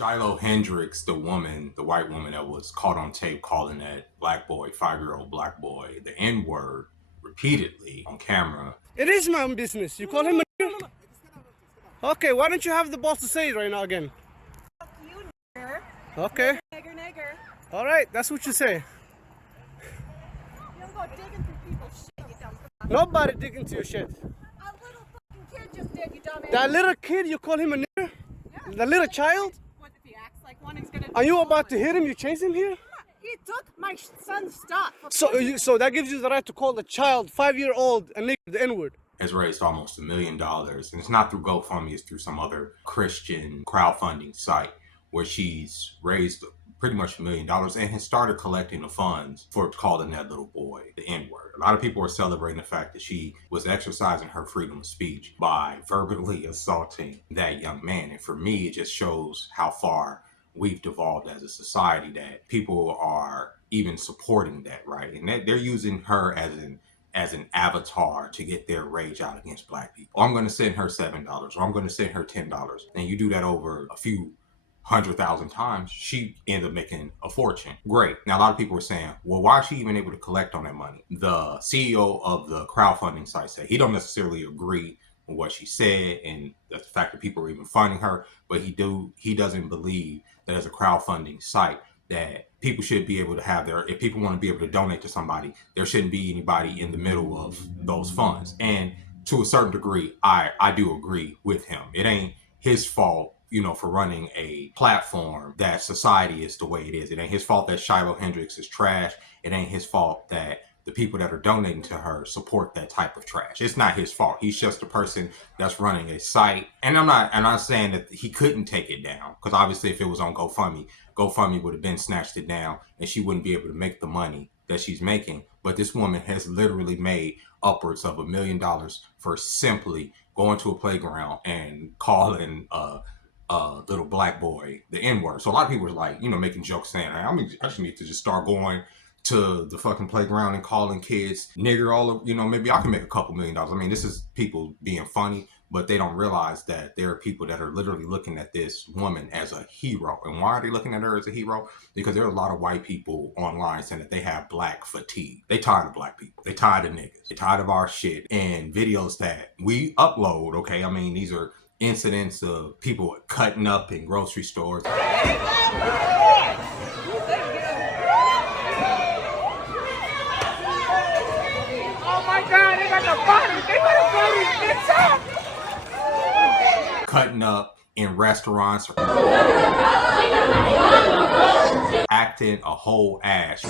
Shiloh Hendrix, the woman, the white woman that was caught on tape calling that black boy, 5-year-old black boy, the N word repeatedly on camera. It is my own business. You call him a nigger? Okay, why don't you have the balls to say it right now again? Fuck you, nigger. Okay. Nigger, nigger. All right, that's what you say. You don't go digging through people's shit, you dumb fuck. Nobody dig into your shit. A little fucking kid just did, you dumbass. That little kid, you call him a nigger? Yeah. The little child? What if he acts like one, he's gonna Are you about to hit him? You chase him here? He took my son's stuff. So that gives you the right to call the child, 5-year-old, a nigger, the N-word. Has raised almost $1 million. And it's not through GoFundMe, it's through some other Christian crowdfunding site where she's raised pretty much $1 million and has started collecting the funds for calling that little boy the N-word. A lot of people are celebrating the fact that she was exercising her freedom of speech by verbally assaulting that young man. And for me, it just shows how far we've devolved as a society that people are even supporting that, right? And they're using her as an avatar to get their rage out against black people. I'm going to send her $7 or I'm going to send her $10. And you do that over a few 100,000 times, she ends up making a fortune. Great. Now, a lot of people are saying, well, why is she even able to collect on that money? The CEO of the crowdfunding site said he don't necessarily agree with what she said and the fact that people are even funding her, but he doesn't believe that as a crowdfunding site that people should be able to have if people want to be able to donate to somebody, there shouldn't be anybody in the middle of those funds. And to a certain degree, I do agree with him. It ain't his fault, for running a platform that society is the way it is. It ain't his fault that Shiloh Hendrix is trash. It ain't his fault that the people that are donating to her support that type of trash. It's not his fault. He's just a person that's running a site. And I'm not saying that he couldn't take it down, because obviously if it was on GoFundMe would have been snatched it down and she wouldn't be able to make the money that she's making. But this woman has literally made upwards of $1 million for simply going to a playground and calling little black boy the N-word. So a lot of people are like, making jokes saying, I just need to just start going to the fucking playground and calling kids nigger all of, maybe I can make a couple $1 million. I mean, this is people being funny, but they don't realize that there are people that are literally looking at this woman as a hero. And why are they looking at her as a hero? Because there are a lot of white people online saying that they have black fatigue. They tired of black people. They tired of niggas. They tired of our shit. And videos that we upload, okay, I mean, these are incidents of people cutting up in grocery stores. Oh my God, they got the bodies. They got the bodies. Cutting up in restaurants. Acting a whole ass.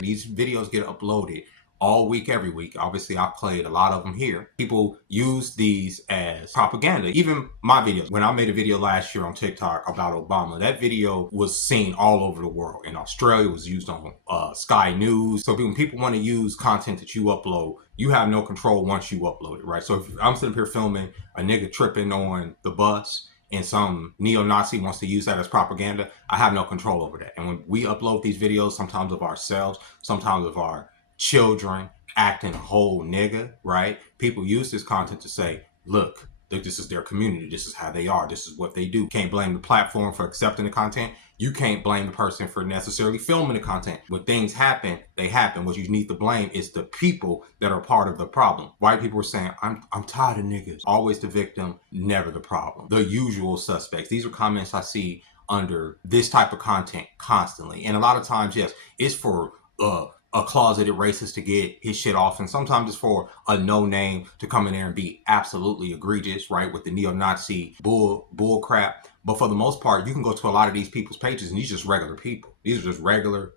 These videos get uploaded all week, every week. Obviously, I played a lot of them here. People use these as propaganda. Even my videos. When I made a video last year on TikTok about Obama, that video was seen all over the world. In Australia, it was used on Sky News. So when people want to use content that you upload, you have no control once you upload it, right? So if I'm sitting here filming a nigga tripping on the bus and some neo-Nazi wants to use that as propaganda, I have no control over that. And when we upload these videos, sometimes of ourselves, sometimes of our children acting a whole nigga, right? People use this content to say, look, this is their community. This is how they are. This is what they do. Can't blame the platform for accepting the content. You can't blame the person for necessarily filming the content. When things happen, they happen. What you need to blame is the people that are part of the problem. White people are saying, I'm tired of niggas. Always the victim, never the problem. The usual suspects. These are comments I see under this type of content constantly. And a lot of times, yes, it's for a closeted racist to get his shit off, and sometimes it's for a no-name to come in there and be absolutely egregious, right, with the neo-Nazi bull crap. But for the most part, you can go to a lot of these people's pages and these are just regular people. These are just regular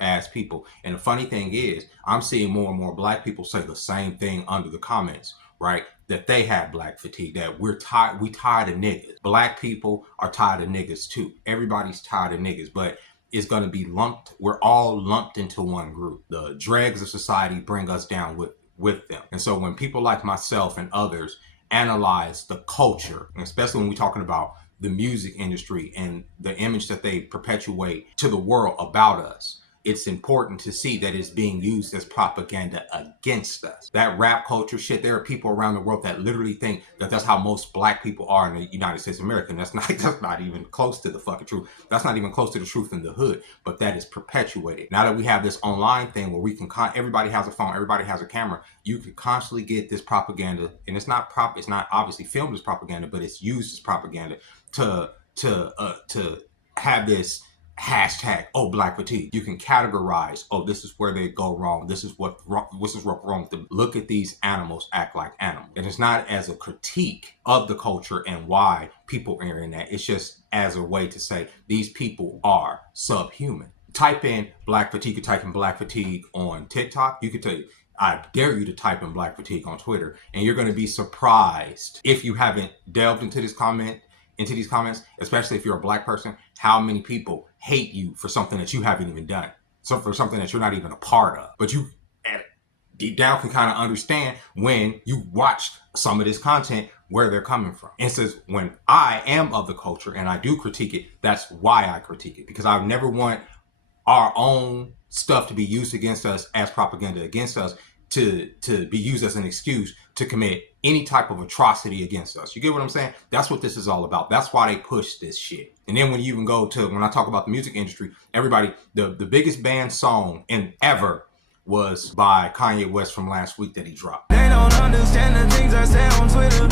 ass people. And the funny thing is, I'm seeing more and more black people say the same thing under the comments, right? That they have black fatigue, that we tired of niggas. Black people are tired of niggas too. Everybody's tired of niggas, but is going to be lumped. We're all lumped into one group. The dregs of society bring us down with them. And so when people like myself and others analyze the culture, and especially when we're talking about the music industry and the image that they perpetuate to the world about us, it's important to see that it's being used as propaganda against us. That rap culture shit, there are people around the world that literally think that that's how most black people are in the United States of America. And that's not even close to the fucking truth. That's not even close to the truth in the hood, but that is perpetuated. Now that we have this online thing where we can, everybody has a phone, everybody has a camera, you can constantly get this propaganda, and it's not obviously filmed as propaganda, but it's used as propaganda to have this hashtag, oh, black fatigue. You can categorize, oh, this is where they go wrong. This is what's wrong with them. Look at these animals act like animals. And it's not as a critique of the culture and why people are in that. It's just as a way to say these people are subhuman. Type in black fatigue. You type in black fatigue on TikTok. You could tell you, I dare you to type in black fatigue on Twitter, and you're going to be surprised if you haven't delved into these comments, especially if you're a black person, how many people hate you for something that you haven't even done. So for something that you're not even a part of. But you deep down can kind of understand when you watch some of this content where they're coming from. And it says when I am of the culture and I do critique it, that's why I critique it. Because I never want our own stuff to be used against us as propaganda against us, to be used as an excuse to commit any type of atrocity against us. You get what I'm saying? That's what this is all about. That's why they push this shit. And then when you even go to, when I talk about the music industry, everybody, the biggest banned song ever was by Kanye West from last week that he dropped. They don't understand the things I say on Twitter.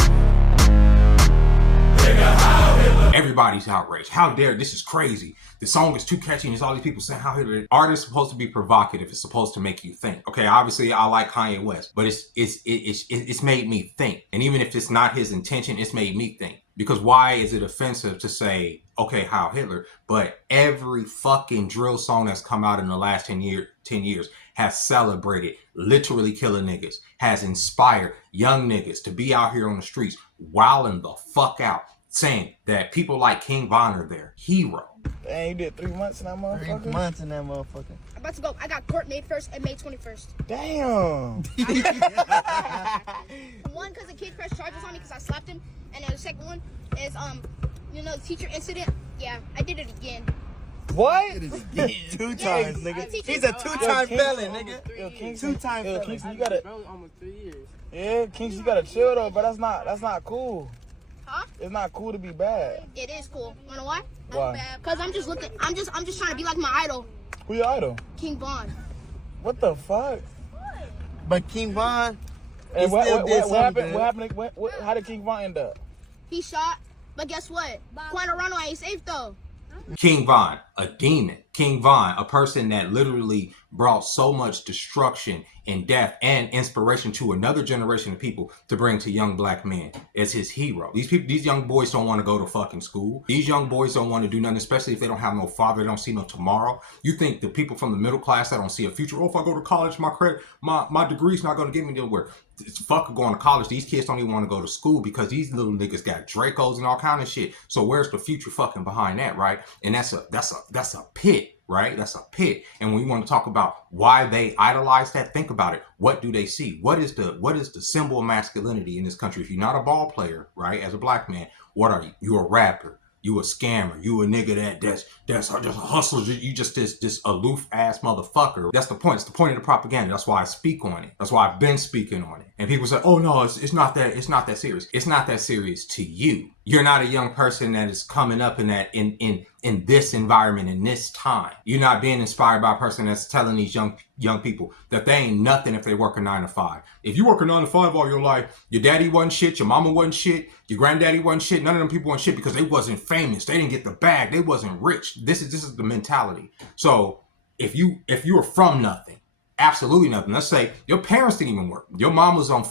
Everybody's outraged. How dare, this is crazy. The song is too catchy and there's all these people saying how art is supposed to be provocative. It's supposed to make you think. Okay, obviously I like Kanye West, but it's made me think. And even if it's not his intention, it's made me think. Because why is it offensive to say, okay, Heil Hitler, but every fucking drill song that's come out in the last 10 years has celebrated literally killing niggas, has inspired young niggas to be out here on the streets wilding the fuck out, saying that people like King Von are their hero. Dang, you did 3 months in that motherfucker? 3 months in that motherfucker. I'm about to go. I got court May 1st and May 21st. Damn. One, because the kid pressed charges on me because I slapped him. And then the second one is, the teacher incident. Yeah, I did it again. What? 2 times, Yeah, nigga. teacher- He's a 2-time felon, Yo, nigga. Kingston, 2-time yo, felon. Kingston, you gotta, Almost 3 years. yeah, Kingston, you gotta chill though, but that's not cool. Huh? It's not cool to be bad. It is cool. You know why? Why? Because I'm just trying to be like my idol, Who your idol? King Von. What the fuck? But King Von, he And what still did happened? something. What happened? How did King Von end up? He shot, but guess what? Quantarano ain't safe though. King Von, a demon. King Von, a person that literally brought so much destruction and death and inspiration to another generation of people to bring to young black men as his hero. These young boys don't want to go to fucking school. These young boys don't want to do nothing, especially if they don't have no father, they don't see no tomorrow. You think the people from the middle class that don't see a future, oh, if I go to college, my degree's not going to get me nowhere. It's fucking going to college. These kids don't even want to go to school because these little niggas got Dracos and all kind of shit. So where's the future fucking behind that, right? And that's a pit, right? That's a pit. And when you want to talk about why they idolize that, think about it. What do they see? What is the symbol of masculinity in this country? If you're not a ball player, right, as a black man, what are you? You're a rapper. You a scammer. You a nigga that's just a hustler. You just this aloof ass motherfucker. That's the point. It's the point of the propaganda. That's why I speak on it. That's why I've been speaking on it. And people say, oh no, it's not that serious. It's not that serious to you. You're not a young person that is coming up in this environment in this time. You're not being inspired by a person that's telling these young people that they ain't nothing if they work a 9 to 5. If you work a 9 to 5 all your life, your daddy wasn't shit, your mama wasn't shit, your granddaddy wasn't shit. None of them people wasn't shit because they wasn't famous. They didn't get the bag. They wasn't rich. This is the mentality. So if you were from nothing, absolutely nothing. Let's say your parents didn't even work. Your mom was on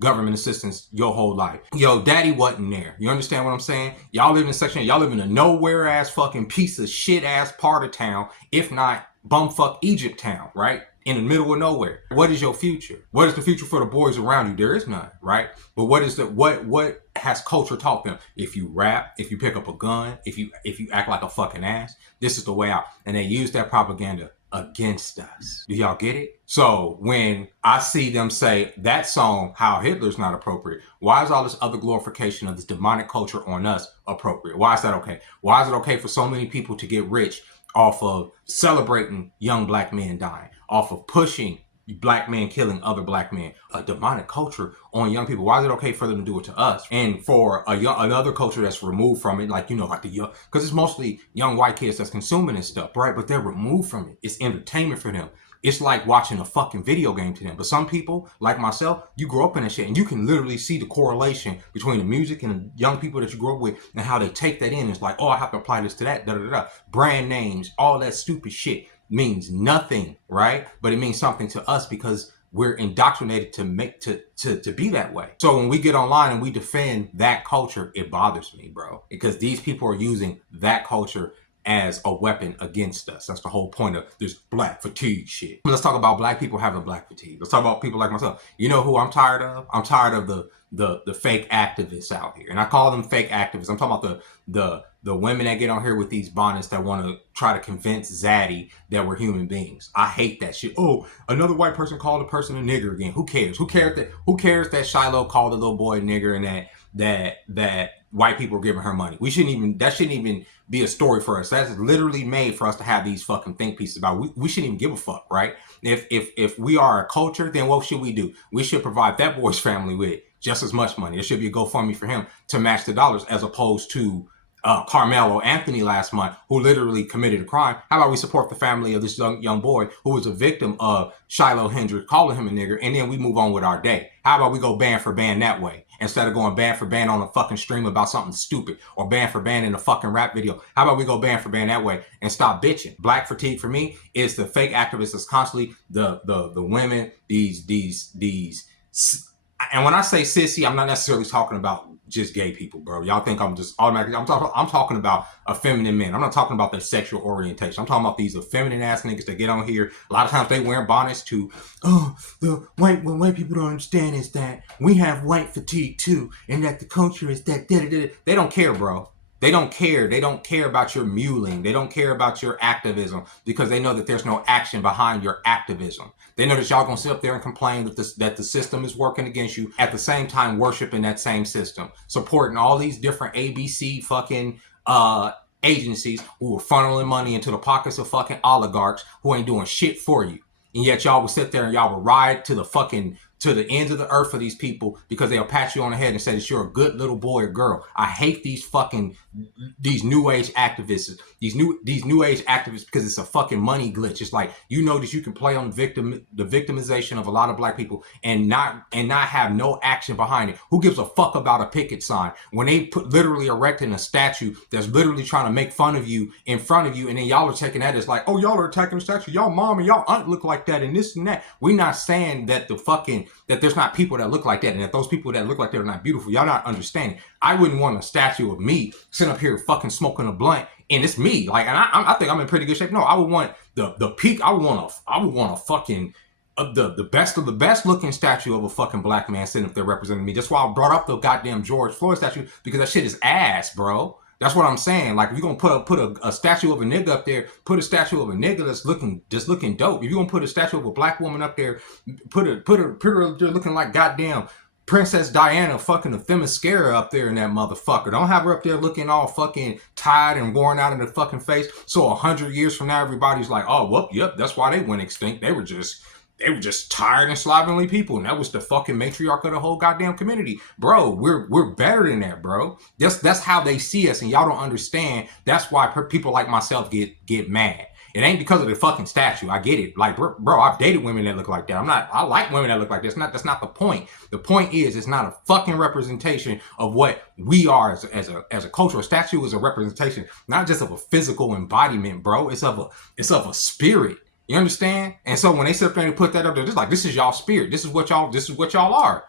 government assistance your whole life. Yo, daddy wasn't there. You understand what I'm saying? Y'all live in a section, y'all live in a nowhere ass fucking piece of shit ass part of town, if not bumfuck Egypt town, right? In the middle of nowhere. What is your future? What is the future for the boys around you? There is none, right? But what has culture taught them? If you rap, if you pick up a gun, if you act like a fucking ass, this is the way out. And they use that propaganda against us. Do y'all get it? So when I see them say that song, Heil Hitler's not appropriate, why is all this other glorification of this demonic culture on us appropriate? Why is that okay? Why is it okay for so many people to get rich off of celebrating young black men dying, off of pushing black men killing other black men, a demonic culture on young people. Why is it okay for them to do it to us? And for another culture that's removed from it, like, you know, like the young, because it's mostly young white kids that's consuming this stuff, right? But they're removed from it. It's entertainment for them. It's like watching a fucking video game to them. But some people, like myself, you grow up in that shit and you can literally see the correlation between the music and the young people that you grew up with and how they take that in. It's like, oh, I have to apply this to that, da da da. Brand names, all that stupid shit means nothing, right? But it means something to us because we're indoctrinated to make to be that way. So when we get online and we defend that culture, it bothers me, bro, because these people are using that culture as a weapon against us. That's the whole point of this black fatigue shit. Let's talk about black people having black fatigue. Let's talk about people like myself. You know who I'm tired of? I'm tired of the fake activists out here. And I call them fake activists. I'm talking about the women that get on here with these bonnets that want to try to convince Zaddy that we're human beings. I hate that shit. Oh, another white person called a person a nigger again. Who cares? Who cares that Shiloh called a little boy a nigger and that white people are giving her money? That shouldn't even be a story for us. That's literally made for us to have these fucking think pieces about. We shouldn't even give a fuck, right? If we are a culture, then what should we do? We should provide that boy's family with just as much money. There should be a GoFundMe for him to match the dollars, as opposed to Carmelo Anthony last month, who literally committed a crime. How about we support the family of this young boy who was a victim of Shiloh Hendrix calling him a nigger, and then we move on with our day? How about we go band for band that way, instead of going band for band on a fucking stream about something stupid, or band for band in a fucking rap video? How about we go band for band that way and stop bitching? Black fatigue for me is the fake activists that's constantly the women, these and when I say sissy, I'm not necessarily talking about just gay people, bro. Y'all think I'm just automatically, I'm talking about effeminate men. I'm not talking about their sexual orientation. I'm talking about these effeminate ass niggas that get on here. A lot of times they wearing bonnets too. Oh, what white people don't understand is that we have white fatigue too, and that the culture is that They don't care, bro. They don't care. They don't care about your mewling. They don't care about your activism, because they know that there's no action behind your activism. They know that y'all gonna sit up there and complain that the system is working against you, at the same time worshiping that same system, supporting all these different ABC fucking agencies who are funneling money into the pockets of fucking oligarchs who ain't doing shit for you. And yet y'all will sit there and y'all will ride to the ends of the earth for these people, because they'll pat you on the head and say that you're a good little boy or girl. I hate these new age activists, these new age activists, because it's a fucking money glitch. It's like, you know that you can play on the victimization of a lot of black people and not have no action behind it. Who gives a fuck about a picket sign when they literally erecting a statue that's literally trying to make fun of you in front of you, and then y'all are taking that as like, oh, y'all are attacking the statue, y'all mom and y'all aunt look like that and this and that. We're not saying that that there's not people that look like that, and that those people that look like that are not beautiful. Y'all not understanding. I wouldn't want a statue of me sitting up here fucking smoking a blunt, and it's me. Like, and I think I'm in pretty good shape. No, I would want the peak. I would want a fucking the best of the best looking statue of a fucking black man sitting up there representing me. That's why I brought up the goddamn George Floyd statue, because that shit is ass, bro. That's what I'm saying. Like, if you're gonna put a statue of a nigga up there, put a statue of a nigga that's looking dope. If you're gonna put a statue of a black woman up there, put her up there looking like goddamn Princess Diana fucking the Themyscira up there in that motherfucker. Don't have her up there looking all fucking tired and worn out in the fucking face. So 100 years from now, everybody's like, oh, well, yep, that's why they went extinct. They were just tired and slovenly people, and that was the fucking matriarch of the whole goddamn community. Bro, we're better than that, bro. That's how they see us, and y'all don't understand. That's why people like myself get mad. It ain't because of the fucking statue. I get it. Like, bro, I've dated women that look like that. I like women that look like this. That's not the point. The point is, it's not a fucking representation of what we are as a culture. A statue is a representation, not just of a physical embodiment, bro. It's of a spirit. You understand? And so when they sit up there and put that up there, it's like, this is y'all spirit. This is what y'all are.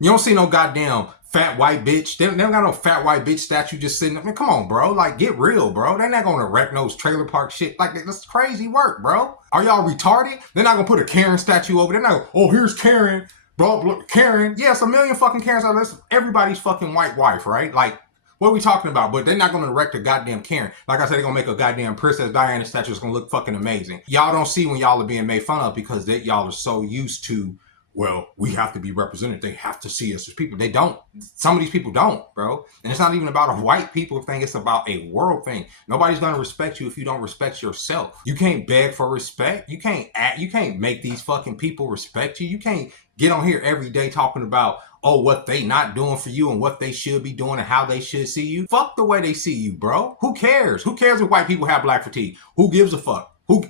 You don't see no goddamn fat white bitch. They don't got no fat white bitch statue just sitting up. I mean, come on, bro. Like, get real, bro. They're not gonna erect those trailer park shit. Like, that's crazy work, bro. Are y'all retarded? They're not gonna put a Karen statue over there. They're not gonna, oh, here's Karen. Bro, Karen. Yes, a million fucking Karens. That's everybody's fucking white wife, right? Like, what are we talking about? But they're not going to erect a goddamn Karen. Like I said, they're going to make a goddamn Princess Diana statue. It's going to look fucking amazing. Y'all don't see when y'all are being made fun of, because y'all are so used to well, we have to be represented. They have to see us as people. They don't. Some of these people don't, bro. And it's not even about a white people thing. It's about a world thing. Nobody's going to respect you if you don't respect yourself. You can't beg for respect. You can't make these fucking people respect you. You can't get on here every day talking about, oh, what they not doing for you and what they should be doing and how they should see you. Fuck the way they see you, bro. Who cares? Who cares if white people have black fatigue? Who gives a fuck? Who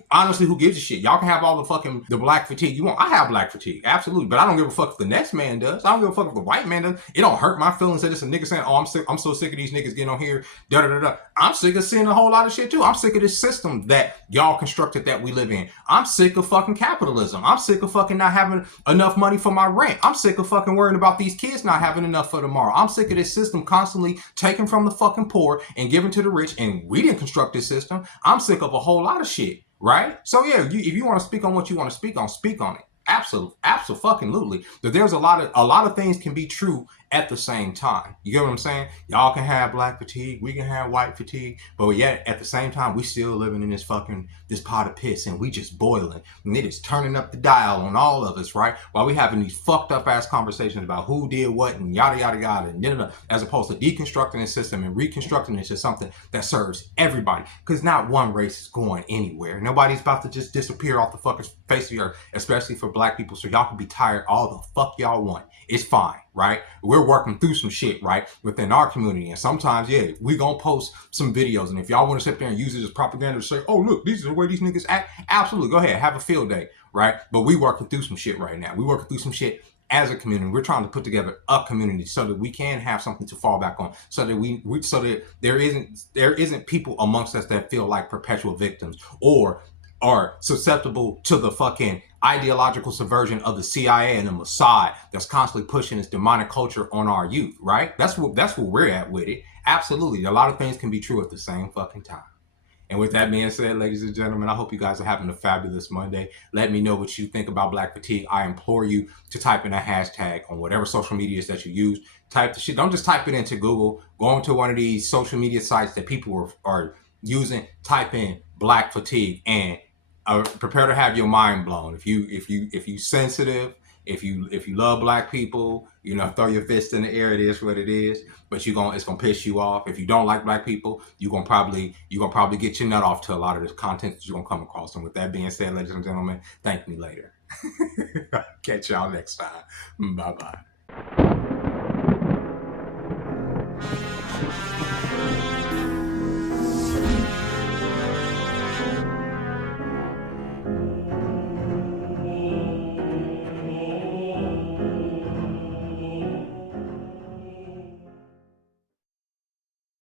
gives a shit? Y'all can have all the black fatigue you want. I have black fatigue, absolutely, but I don't give a fuck if the next man does. I don't give a fuck if the white man does. It don't hurt my feelings that it's a nigga saying, oh, I'm so sick of these niggas getting on here, da da da da. I'm sick of seeing a whole lot of shit too. I'm sick of this system that y'all constructed that we live in. I'm sick of fucking capitalism. I'm sick of fucking not having enough money for my rent. I'm sick of fucking worrying about these kids not having enough for tomorrow. I'm sick of this system constantly taking from the fucking poor and giving to the rich, and we didn't construct this system. I'm sick of a whole lot of shit. Right? So yeah, if you want to speak on what you want to speak on it. Absolutely. But there's a lot of things can be true at the same time. You get what I'm saying? Y'all can have black fatigue, we can have white fatigue, but yet at the same time, we still living in this pot of piss, and we just boiling, and it is turning up the dial on all of us, right? While we having these fucked up ass conversations about who did what and yada yada yada, and as opposed to deconstructing the system and reconstructing it to something that serves everybody. Because not one race is going anywhere. Nobody's about to just disappear off the fucking face of the earth, especially for black people. So y'all can be tired all the fuck y'all want. It's fine, right? We're working through some shit, right, within our community. And sometimes, yeah, we gonna post some videos. And if y'all want to sit there and use it as propaganda to say, oh, look, these are the way these niggas act, absolutely, go ahead, have a field day, right? But we working through some shit right now. We working through some shit as a community. We're trying to put together a community so that we can have something to fall back on, so that so that there isn't people amongst us that feel like perpetual victims or are susceptible to the fucking ideological subversion of the CIA and the Mossad that's constantly pushing this demonic culture on our youth, right? That's where we're at with it. Absolutely. A lot of things can be true at the same fucking time. And with that being said, ladies and gentlemen, I hope you guys are having a fabulous Monday. Let me know what you think about black fatigue. I implore you to type in a hashtag on whatever social medias that you use. Type the shit. Don't just type it into Google. Go into one of these social media sites that people are using. Type in black fatigue and prepare to have your mind blown. If you sensitive, if you love black people, throw your fist in the air. It is what it is. But it's gonna piss you off. If you don't like black people, you're gonna probably get your nut off to a lot of the content that you're gonna come across. And with that being said, ladies and gentlemen, thank me later. Catch y'all next time. Bye bye.